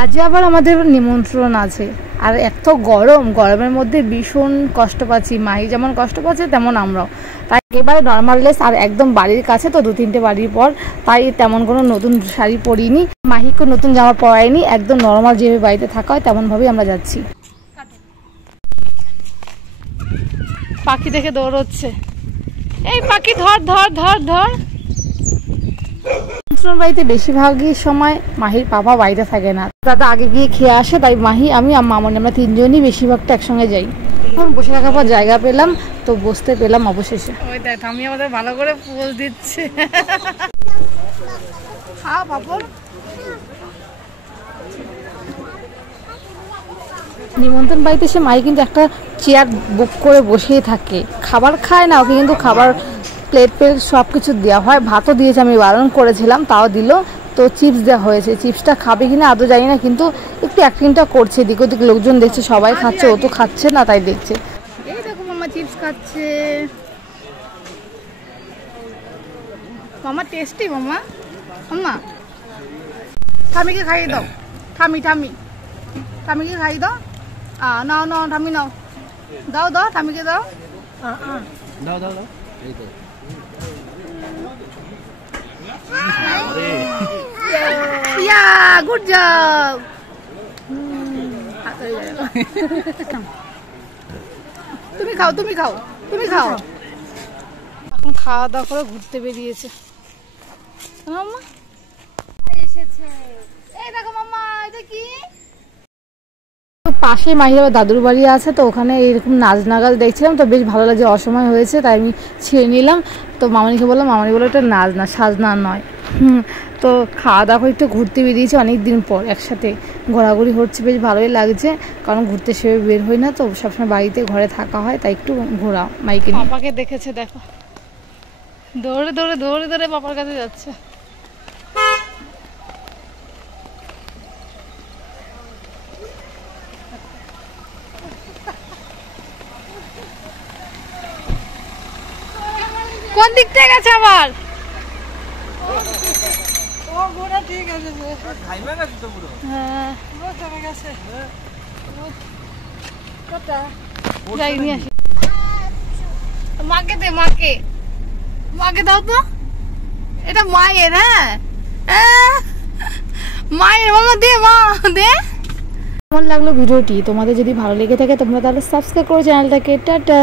আজ আবার আমাদের নিমন্ত্রণ আছে, আর এত গরমের মধ্যে ভীষণ কষ্ট পাচ্ছি। মাহি যেমন কষ্ট পাচ্ছে তেমন আমরাও। তাই একেবারে নর্মাল ড্রেস, আর একদম বাড়ির কাছে তো 2-3টে বাড়ির পর, তাই তেমন কোনো নতুন শাড়ি পরিনি, মাহিকে নতুন জামা পরাইনি, একদম নর্মাল যেভাবে বাড়িতে থাকা হয় তেমনভাবেই আমরা যাচ্ছি। পাখি দেখে দৌড়চ্ছে, এই পাখি ধর ধর ধর ধর। বাড়িতে বেশিরভাগই সময় মাহির বাবা বাড়িতে থাকে না, দাদা আগে গিয়ে খেয়ে আসে, তাই মাহি, আমি আর মামনি আমরা 3জনই বেশিরভাগটা একসঙ্গে যাই। এখন বসে থাকার পর জায়গা পেলাম, তো বসতে পেলাম অবশেষে। ওই দেখ আমি আমাদের ভালো করে পোজ দিচ্ছে। হ্যাঁ বাবু, নিমন্ত্রণ বাড়িতে এসে মাহি কিন্তু একটা চেয়ার বুক করে বসেই থাকে, খাবার খায় না, ওকে কিন্তু খাবার প্লেট সব কিছু দেওয়া হয়। ভাতও দিয়েছে, আমি বারণ করেছিলাম তাও দিল। তো চিপস দেওয়া হয়েছে, চিপসটা খাবে কিনা আদৌ জানি না, কিন্তু একটু অ্যাক্টিংটা করছে, দিক ওদিক লোকজন দেখছে, সবাই খাচ্ছে, ও তো খাচ্ছে না, তাই দেখছে। এই দেখো মামা চিপস খাচ্ছে, মামা টেস্টি। মামা মামা ঠামিকে খাইয়ে দাও, ঠামিকে খাইয়ে দাও। নাও নাও ঠামি নাও, দাও দাও ঠামিকে দাও, দাও দাও দাও। Good job. তুমি খাও তুমি খাও তুমি খাও। এখন খাওয়া দাওয়া করে ঘুরতে বেরিয়েছে মাম্মা। এসেছে, এই দেখো মাম্মা, এটা কি? পাশে মাহির দাদুর বাড়ি আছে, তো ওখানে এইরকম নাচ নাগাল দেখছিলাম, তো বেশ ভালো লাগছে। অসময় হয়েছে তাই আমি ছেড়ে নিলাম। তো মামনিকে বললাম, মামনি বললো এটা নাচ না, সাজনা নয়। তো খাওয়া দাওয়া করে একটু ঘুরতে বেরিয়েছি, অনেক দিন পর একসাথে ঘোরাঘুরি হচ্ছে, বেশ ভালোই লাগছে। কারণ ঘুরতে সেভাবে বের হই না, তো সবসময় বাড়িতে ঘরে থাকা হয়, তাই একটু ঘোরা। মাইকে পাপাকে দেখেছে, দেখো দৌড়ে দৌড়ে দৌড়ে দৌড়ে পাপার কাছে যাচ্ছে। কোন দিক থেকে গেছে আবার? ও গোটা ঠিক আছে, খাইবে গেছে তো পুরো। হ্যাঁ পুরো চলে গেছে। কটা যাই নিয়ে আসি। মাকে দে, মাকে দাও তো, এটা মায়ের। হ্যাঁ মায়ের, মামা দে, মা দে। কেমন লাগলো ভিডিওটি? তোমাদের যদি ভালো লেগে থাকে তোমরা তাহলে সাবস্ক্রাইব করো চ্যানেলটাকে। টাটা।